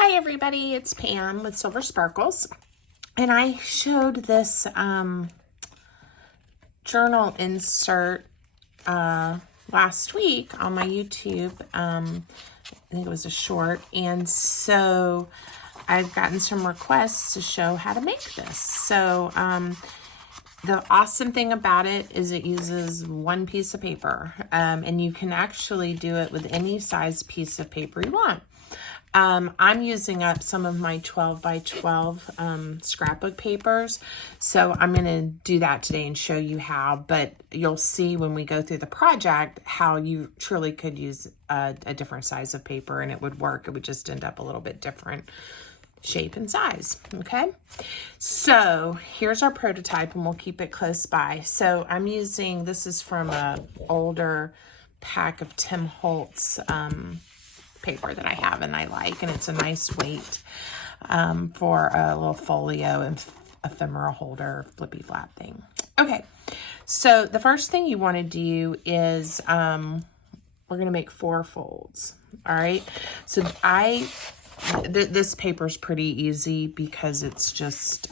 Hi everybody, it's Pam with Silver Sparkles, and I showed this journal insert last week on my YouTube. I think it was a short, and so I've gotten some requests to show how to make this. So the awesome thing about it is it uses one piece of paper, and you can actually do it with any size piece of paper you want. I'm using up some of my 12 by 12 scrapbook papers, so I'm going to do that today and show you how, but you'll see when we go through the project how you truly could use a different size of paper and it would work. It would just end up a little bit different shape and size. Okay, so here's our prototype and we'll keep it close by. So I'm using, this is from a older pack of Tim Holtz paper that I have and I like, and it's a nice weight for a little folio and ephemera holder flippy flap thing. Okay, so the first thing you want to do is we're going to make 4 folds. All right, so this paper is pretty easy because it's just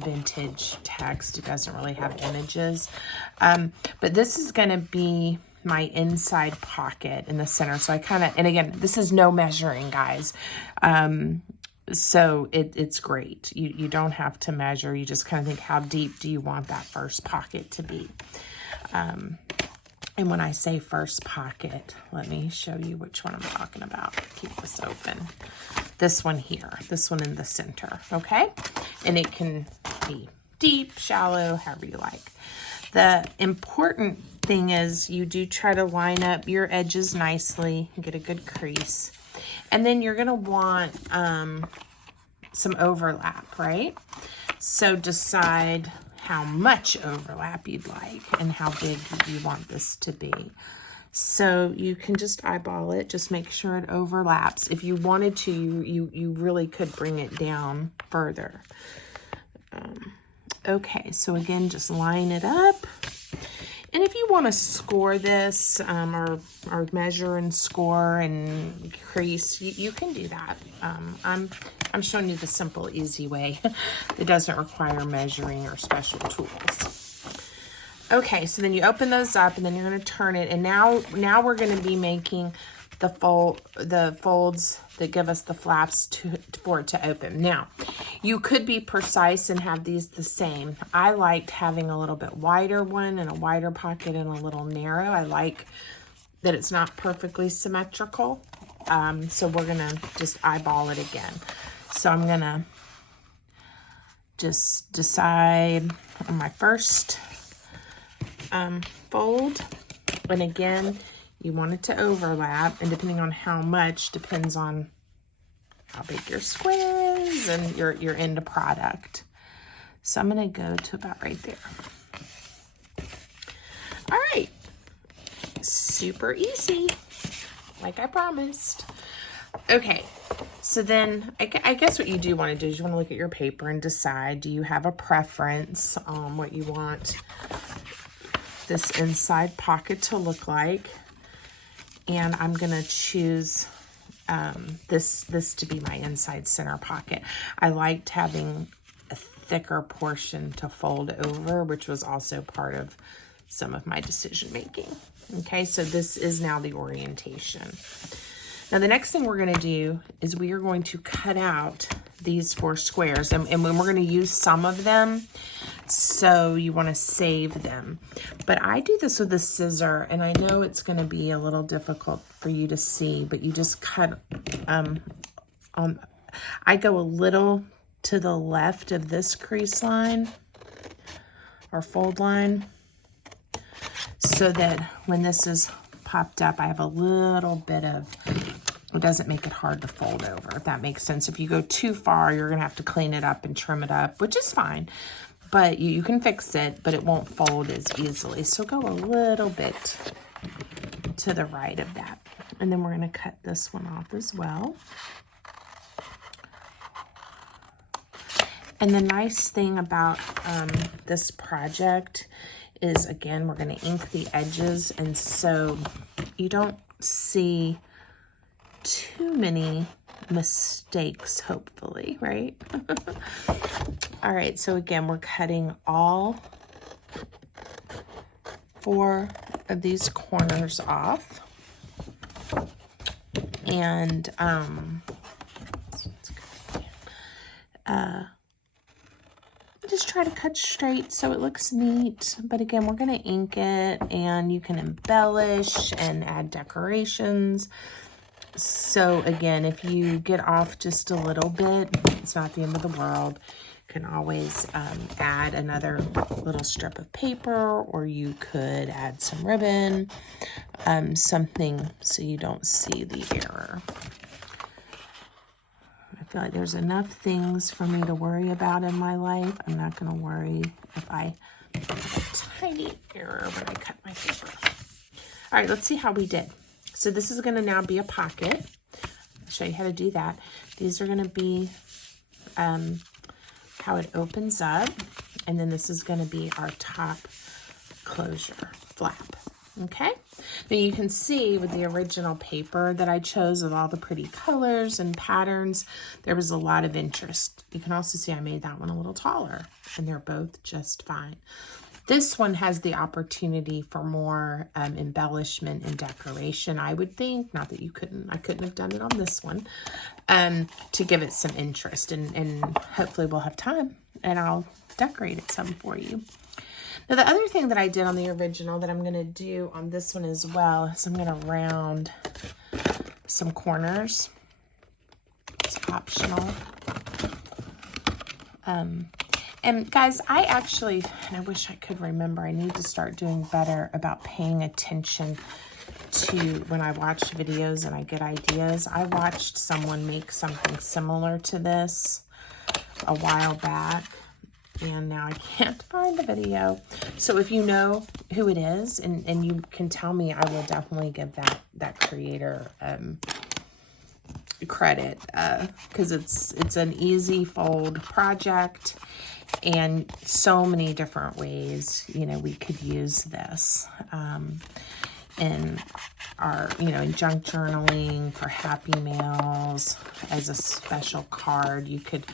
vintage text. It doesn't really have images, but this is going to be my inside pocket in the center. So I kind of, and again, this is no measuring, guys. So it's great. You don't have to measure. You just kind of think, how deep do you want that first pocket to be? And when I say first pocket, let me show you which one I'm talking about. Keep this open. This one here, this one in the center, okay? And it can be deep, shallow, however you like. The important thing is you do try to line up your edges nicely and get a good crease. And then you're gonna want some overlap, right? So decide how much overlap you'd like and how big you want this to be. So you can just eyeball it, just make sure it overlaps. If you wanted to, you really could bring it down further. Okay, so again, just line it up. And if you want to score this or measure and score and crease, you can do that. I'm showing you the simple, easy way. It doesn't require measuring or special tools. Okay, so then you open those up and then you're going to turn it. And now we're going to be making the folds that give us the flaps for it to open. Now, you could be precise and have these the same. I liked having a little bit wider one and a wider pocket and a little narrow. I like that it's not perfectly symmetrical. So we're gonna just eyeball it again. So I'm gonna just decide on my first fold. And again, you want it to overlap, and depending on how much depends on how big your square is and your end product. So I'm going to go to about right there. All right, super easy, like I promised. Okay, so then I guess what you do want to do is you want to look at your paper and decide, do you have a preference on what you want this inside pocket to look like? And I'm gonna choose this to be my inside center pocket. I liked having a thicker portion to fold over, which was also part of some of my decision making. Okay, so this is now the orientation. Now the next thing we're gonna do is we are going to cut out these 4 squares, and when we're gonna use some of them, so you wanna save them. But I do this with a scissor, and I know it's gonna be a little difficult for you to see, but you just cut, I go a little to the left of this crease line, or fold line, so that when this is popped up, I have a little bit of, it doesn't make it hard to fold over, if that makes sense. If you go too far, you're gonna have to clean it up and trim it up, which is fine. But you can fix it, but it won't fold as easily. So go a little bit to the right of that. And then we're gonna cut this one off as well. And the nice thing about this project is, again, we're gonna ink the edges, and so you don't see too many mistakes, hopefully, right? All right, so again, we're cutting all 4 of these corners off. And just try to cut straight so it looks neat. But again, we're going to ink it, and you can embellish and add decorations. So again, if you get off just a little bit, it's not the end of the world. You can always add another little strip of paper, or you could add some ribbon, something so you don't see the error. I feel like there's enough things for me to worry about in my life. I'm not going to worry if I have a tiny error when I cut my paper. All right, let's see how we did. So this is going to now be a pocket. I'll show you how to do that. These are going to be how it opens up. And then this is going to be our top closure flap. Okay, now you can see with the original paper that I chose of all the pretty colors and patterns, there was a lot of interest. You can also see I made that one a little taller, and they're both just fine. This one has the opportunity for more embellishment and decoration, I would think. Not that I couldn't have done it on this one, to give it some interest, and hopefully we'll have time and I'll decorate it some for you. Now, the other thing that I did on the original that I'm going to do on this one as well is I'm going to round some corners. It's optional. And guys, and I wish I could remember, I need to start doing better about paying attention to when I watch videos and I get ideas. I watched someone make something similar to this a while back, and now I can't find the video. So if you know who it is and you can tell me, I will definitely give that creator credit, because it's an easy fold project, and so many different ways, we could use this in our, in junk journaling, for happy mails, as a special card. You could,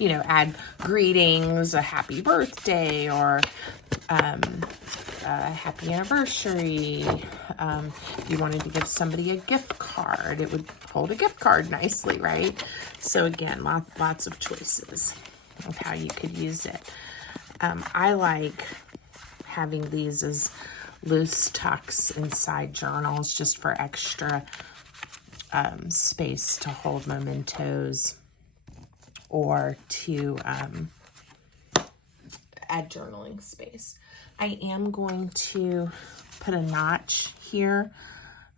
add greetings, a happy birthday, or a happy anniversary. If you wanted to give somebody a gift card, it would hold a gift card nicely, right? So again, lots of choices of how you could use it. I like having these as loose tucks inside journals, just for extra space to hold mementos, or to add journaling space. I am going to put a notch here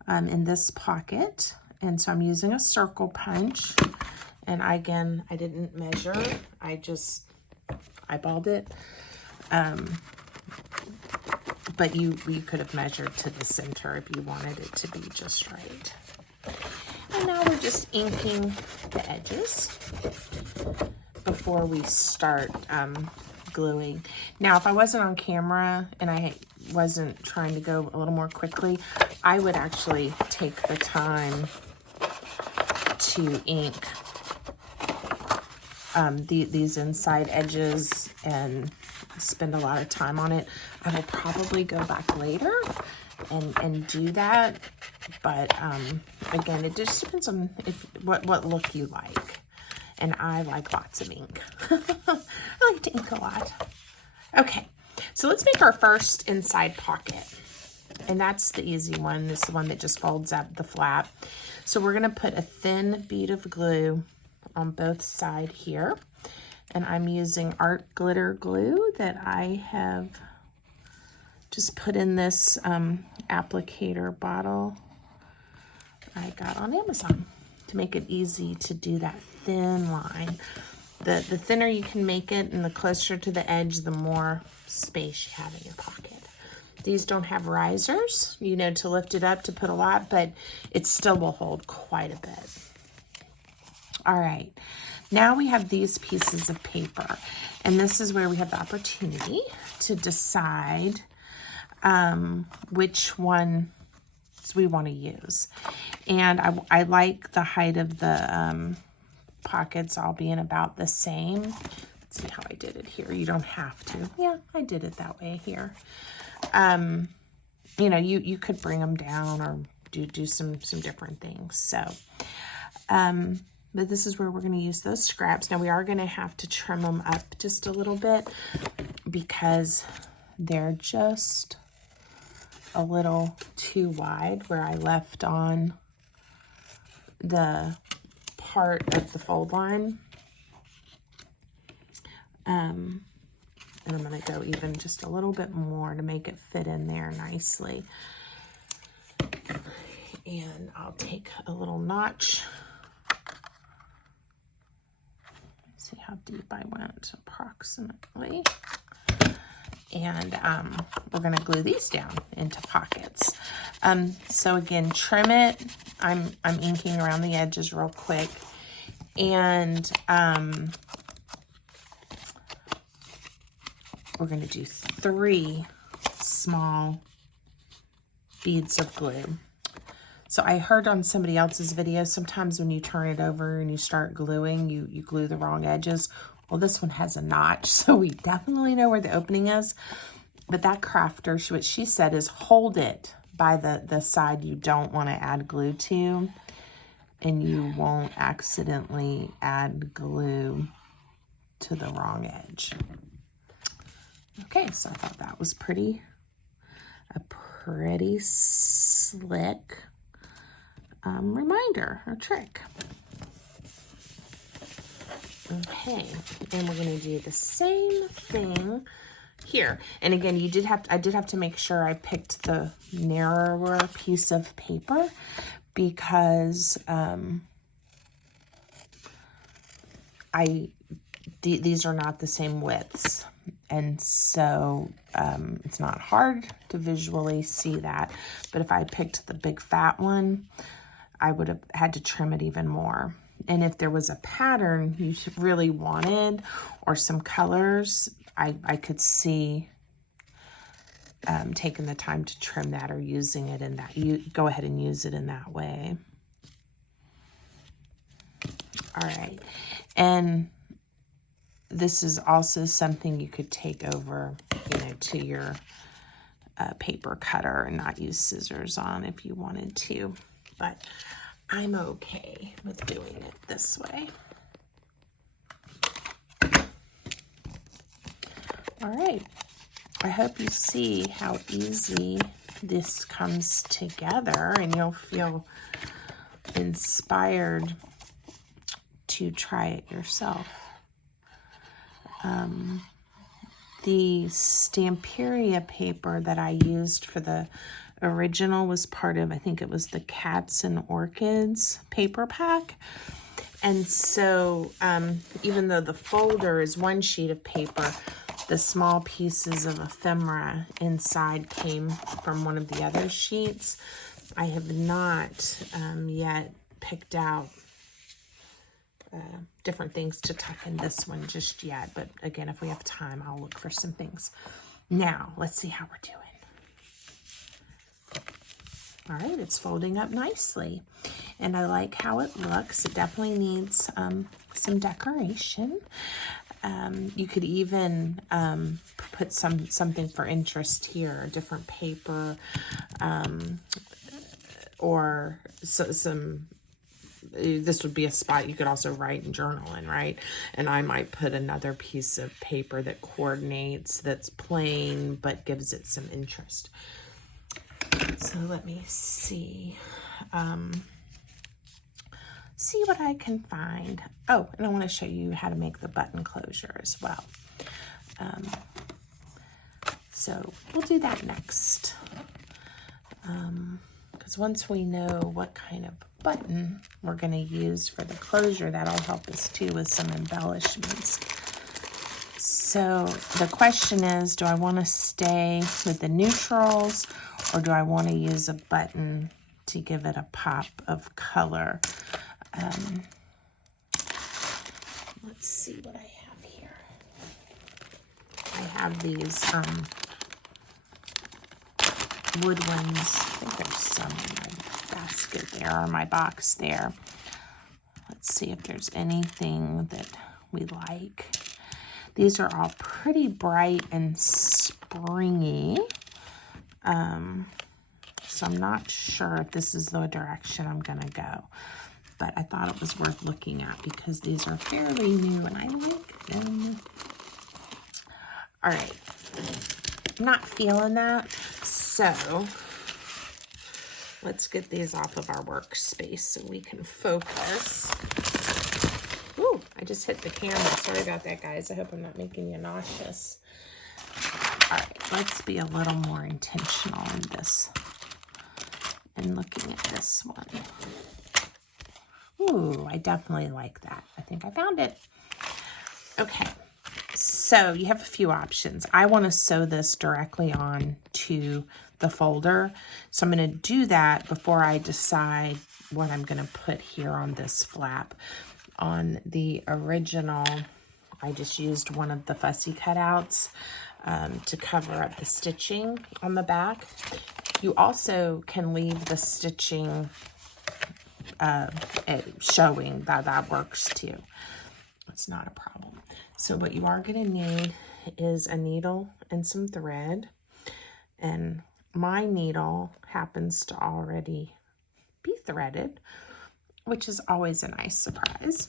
in this pocket, and so I'm using a circle punch. And I didn't measure, I just eyeballed it. But you could have measured to the center if you wanted it to be just right. And now we're just inking the edges before we start gluing. Now, if I wasn't on camera and I wasn't trying to go a little more quickly, I would actually take the time to ink these inside edges and spend a lot of time on it. I will probably go back later and do that, but again, it just depends on what look you like. And I like lots of ink. I like to ink a lot. Okay, so let's make our first inside pocket, and that's the easy one. This is the one that just folds up the flap. So we're gonna put a thin bead of glue on both sides here. And I'm using Art Glitter Glue that I have just put in this applicator bottle I got on Amazon to make it easy to do that thin line. The thinner you can make it and the closer to the edge, the more space you have in your pocket. These don't have risers, to lift it up to put a lot, but it still will hold quite a bit. All right, now we have these pieces of paper, and this is where we have the opportunity to decide which one we want to use. And I like the height of the pockets all being about the same. Let's see how I did it here. You don't have to. Yeah, I did it that way here. You know, you could bring them down or do some different things. So, but this is where we're going to use those scraps. Now we are going to have to trim them up just a little bit because they're just a little too wide where I left on the part of the fold line. And I'm going to go even just a little bit more to make it fit in there nicely. And I'll take a little notch. See how deep I went approximately. And we're going to glue these down into pockets. So again, trim it. I'm inking around the edges real quick. And we're going to do 3 small beads of glue. So I heard on somebody else's video, sometimes when you turn it over and you start gluing, you glue the wrong edges. Well, this one has a notch, so we definitely know where the opening is. But that crafter, what she said is hold it by the side you don't want to add glue to, and you won't accidentally add glue to the wrong edge. Okay, so I thought that was a pretty slick reminder or trick. Okay, and we're going to do the same thing here. And again, I did have to make sure I picked the narrower piece of paper because these are not the same widths. And so it's not hard to visually see that. But if I picked the big fat one, I would have had to trim it even more. And if there was a pattern you really wanted or some colors, I could see taking the time to trim that or using it in that. You go ahead and use it in that way. All right. And this is also something you could take over, to your paper cutter and not use scissors on if you wanted to. But I'm okay with doing it this way. All right. I hope you see how easy this comes together and you'll feel inspired to try it yourself. The Stamperia paper that I used for the original was part of, I think it was the Cats and Orchids paper pack. And so even though the folder is one sheet of paper, the small pieces of ephemera inside came from one of the other sheets. I have not yet picked out different things to tuck in this one just yet. But again, if we have time, I'll look for some things. Now, let's see how we're doing. All right, it's folding up nicely. And I like how it looks. It definitely needs some decoration. You could even put something for interest here, a different paper, or some, this would be a spot you could also write and journal in, right? And I might put another piece of paper that coordinates, that's plain, but gives it some interest. So let me see. See what I can find. Oh, and I want to show you how to make the button closure as well. So we'll do that next. Because once we know what kind of button we're going to use for the closure, that'll help us too with some embellishments. So the question is, do I want to stay with the neutrals or do I want to use a button to give it a pop of color? Let's see what I have here. I have these wood ones. I think there's some in my basket there, or my box there. Let's see if there's anything that we like. These are all pretty bright and springy. So I'm not sure if this is the direction I'm gonna go, but I thought it was worth looking at because these are fairly new and I like them. All right, I'm not feeling that, so let's get these off of our workspace so we can focus. Ooh, I just hit the camera. Sorry about that, guys. I hope I'm not making you nauseous. All right, let's be a little more intentional in this and looking at this one. Ooh, I definitely like that. I think I found it. Okay, so you have a few options. I want to sew this directly on to the folder. So I'm going to do that before I decide what I'm going to put here on this flap. On the original, I just used one of the fussy cutouts to cover up the stitching on the back. You also can leave the stitching showing. That works too. It's not a problem. So what you are going to need is a needle and some thread. And my needle happens to already be threaded, which is always a nice surprise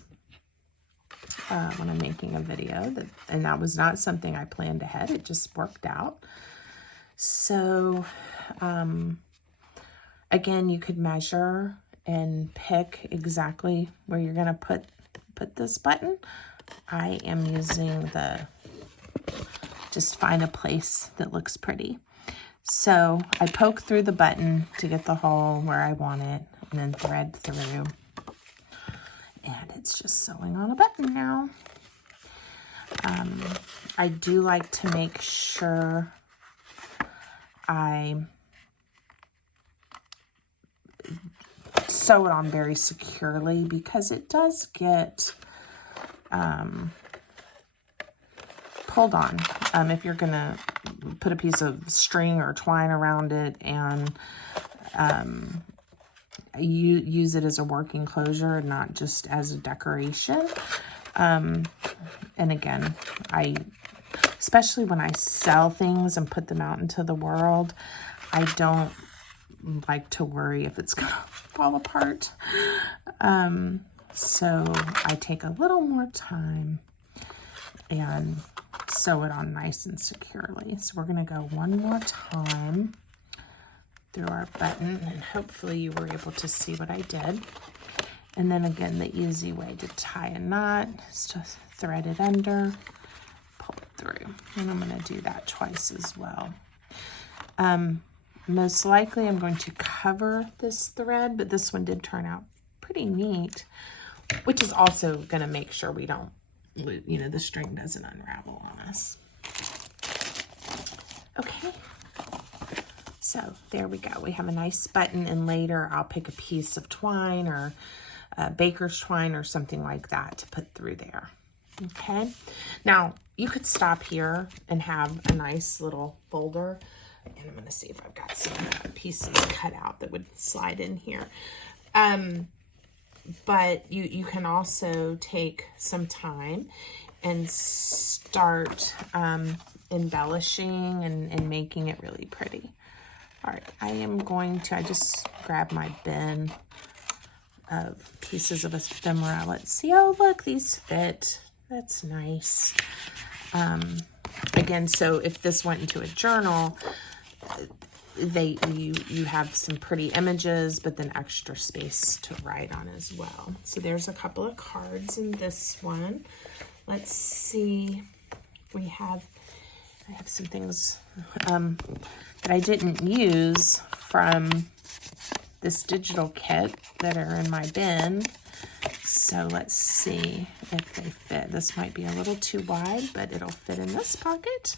when I'm making a video. And that was not something I planned ahead. It just worked out. So again, you could measure and pick exactly where you're going to put this button. I am using just find a place that looks pretty. So I poke through the button to get the hole where I want it, and then thread through. And it's just sewing on a button now. I do like to make sure I sew it on very securely because it does get pulled on. If you're gonna put a piece of string or twine around it and you use it as a working closure, not just as a decoration. And again, especially when I sell things and put them out into the world, I don't like to worry if it's gonna fall apart. So I take a little more time and sew it on nice and securely. So we're gonna go one more time through our button, and hopefully you were able to see what I did. And then again, the easy way to tie a knot is to thread it under, pull it through. And I'm gonna do that twice as well. Most likely I'm going to cover this thread, but this one did turn out pretty neat, which is also gonna make sure we don't, the string doesn't unravel on us. Okay. So there we go. We have a nice button, and later I'll pick a piece of twine or baker's twine or something like that to put through there. Okay. Now you could stop here and have a nice little folder. And I'm going to see if I've got some pieces cut out that would slide in here. But you can also take some time and start embellishing and making it really pretty. All right, I just grabbed my bin of pieces of ephemera. Let's see. Oh, look, these fit. That's nice. Again, so if this went into a journal, you have some pretty images, but then extra space to write on as well. So there's a couple of cards in this one. Let's see. I have some things that I didn't use from this digital kit that are in my bin. So let's see if they fit. This might be a little too wide, but it'll fit in this pocket.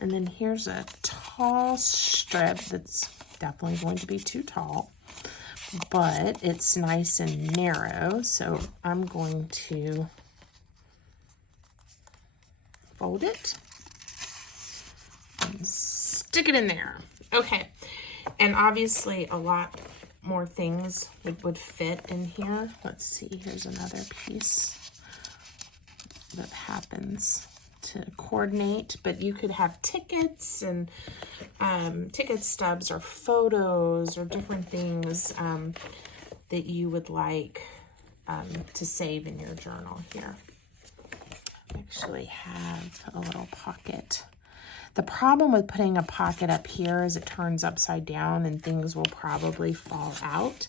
And then here's a tall strip that's definitely going to be too tall, but it's nice and narrow. So I'm going to fold it and stick it in there. Okay, and obviously a lot more things would fit in here. Let's see, here's another piece that happens to coordinate, but you could have tickets and ticket stubs or photos or different things that you would like to save in your journal here. I actually have a little pocket. The problem with putting a pocket up here is it turns upside down and things will probably fall out.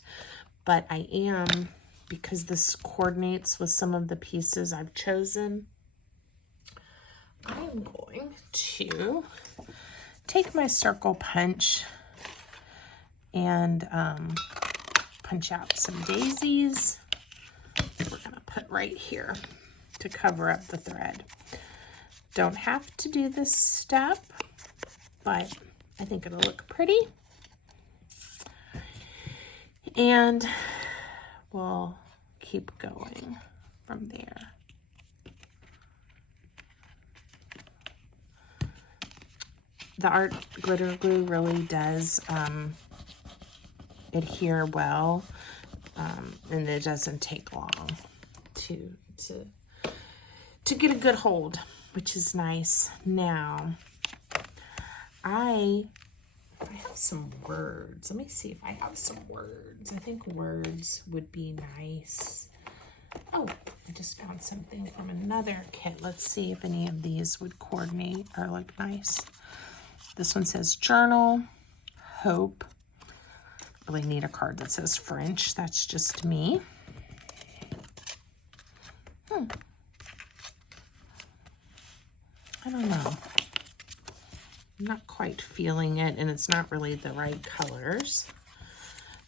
But I am, because this coordinates with some of the pieces I've chosen, I'm going to take my circle punch and punch out some daisies. We're gonna put right here to cover up the thread. Don't have to do this step, but I think it'll look pretty. And we'll keep going from there. The art glitter glue really does adhere well, and it doesn't take long to get a good hold, which is nice. Now, I have some words. Let me see if I have some words. I think words would be nice. Oh, I just found something from another kit. Let's see if any of these would coordinate or look nice. This one says journal, hope. Really need a card that says French. That's just me. I don't know. I'm not quite feeling it, and it's not really the right colors.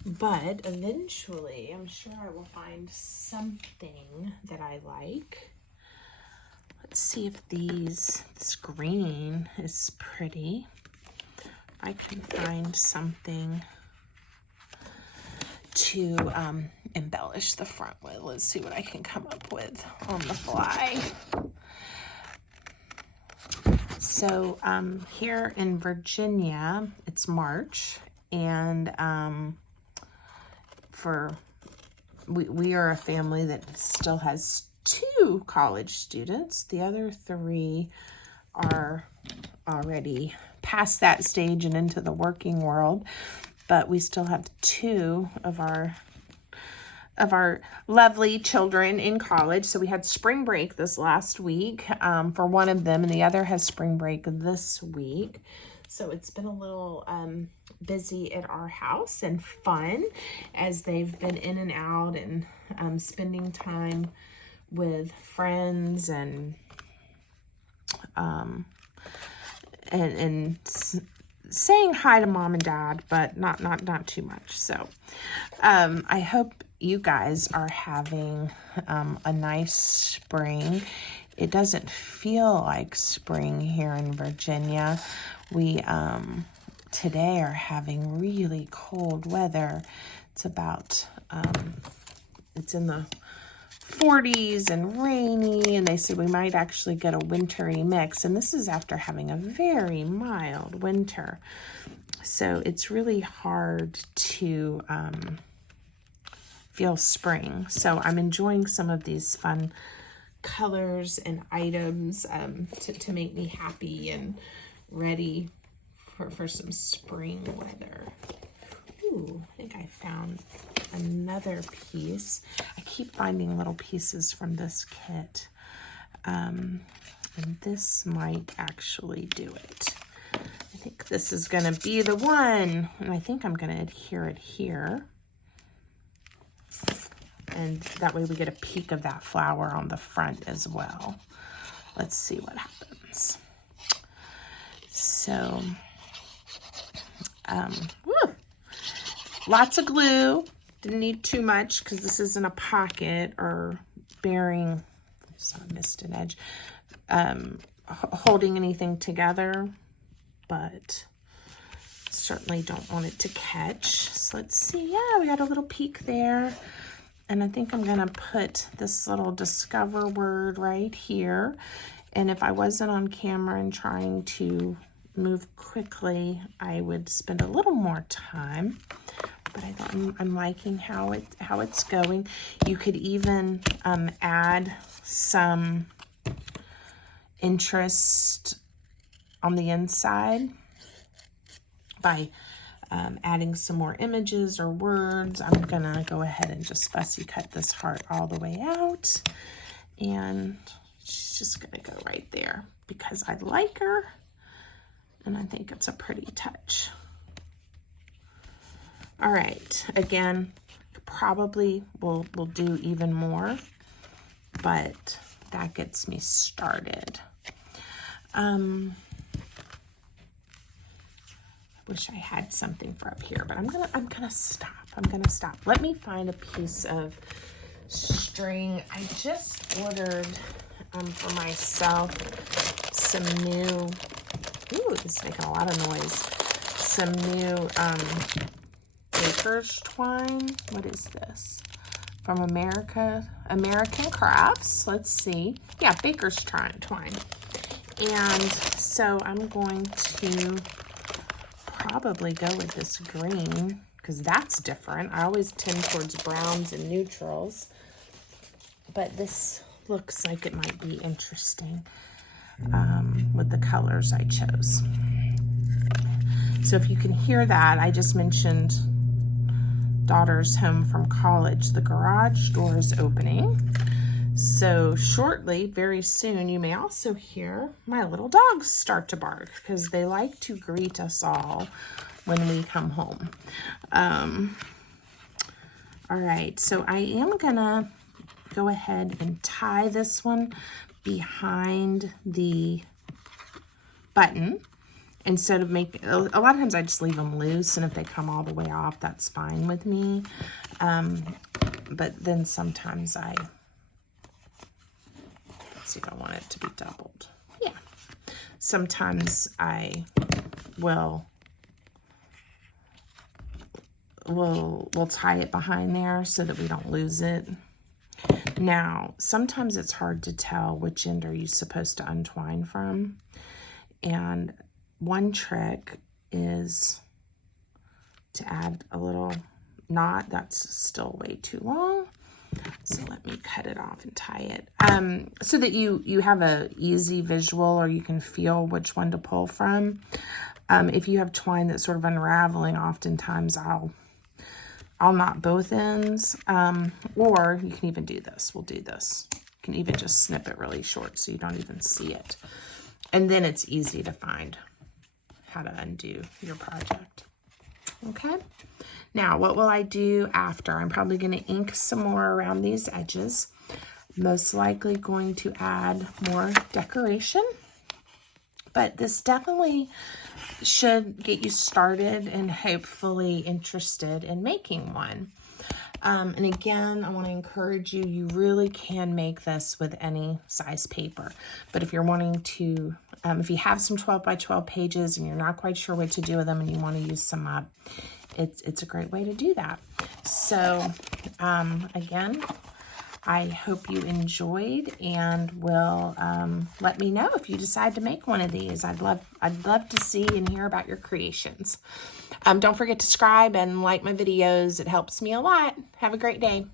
But eventually, I'm sure I will find something that I like. Let's see if this green is pretty. I can find something to embellish the front with. Let's see what I can come up with on the fly. So here in Virginia, it's March, and we are a family that still has 2 college students. The other 3 are already past that stage and into the working world, but we still have 2 of our lovely children in college. So we had spring break this last week for one of them, and the other has spring break this week. So it's been a little busy at our house and fun as they've been in and out and spending time with friends and saying hi to mom and dad, but not too much. So I hope you guys are having a nice spring. It doesn't feel like spring here in Virginia. We today are having really cold weather. It's about it's in the 40s and rainy, and they said we might actually get a wintry mix, and this is after having a very mild winter. So it's really hard to feel spring. So I'm enjoying some of these fun colors and items to make me happy and ready for some spring weather. Ooh, I think I found another piece. I keep finding little pieces from this kit. And this might actually do it. I think this is going to be the one. And I think I'm going to adhere it here. And that way we get a peek of that flower on the front as well. Let's see what happens. So, lots of glue. Didn't need too much because this isn't a pocket or bearing, so I missed an edge, holding anything together, but certainly don't want it to catch. So let's see. Yeah, we got a little peek there. And I think I'm going to put this little discover word right here. And if I wasn't on camera and trying to move quickly, I would spend a little more time. But I'm liking how it's going. You could even add some interest on the inside by adding some more images or words. I'm gonna go ahead and just fussy cut this heart all the way out, and she's just gonna go right there because I like her and I think it's a pretty touch. All right, again, probably will do even more, but that gets me started. I wish I had something for up here, but I'm gonna stop. Let me find a piece of string. I just ordered for myself some new, ooh, this is making a lot of noise, some new Baker's twine. What is this? From American Crafts. Let's see. Yeah, Baker's twine. And so I'm going to probably go with this green because that's different. I always tend towards browns and neutrals, but this looks like it might be interesting with the colors I chose. So if you can hear that, I just mentioned daughter's home from college. The garage door is opening. So shortly, very soon, you may also hear my little dogs start to bark because they like to greet us all when we come home. All right, so I am gonna go ahead and tie this one behind the button instead of making, a lot of times I just leave them loose, and if they come all the way off, that's fine with me. But then sometimes you don't want it to be doubled. Yeah. Sometimes I will tie it behind there so that we don't lose it. Now, sometimes it's hard to tell which end are you supposed to untwine from. And one trick is to add a little knot. That's still way too long. So let me cut it off and tie it so that you have a easy visual, or you can feel which one to pull from. If you have twine that's sort of unraveling, oftentimes I'll knot both ends, or you can even do this. We'll do this. You can even just snip it really short so you don't even see it. And then it's easy to find how to undo your project. Okay. Now, what will I do after? I'm probably going to ink some more around these edges. Most likely going to add more decoration. But this definitely should get you started and hopefully interested in making one. And again, I want to encourage you, you really can make this with any size paper. But if you're wanting to, if you have some 12 by 12 pages and you're not quite sure what to do with them and you want to use some up, it's a great way to do that. So again, I hope you enjoyed, and will let me know if you decide to make one of these. I'd love to see and hear about your creations. Don't forget to subscribe and like my videos. It helps me a lot. Have a great day.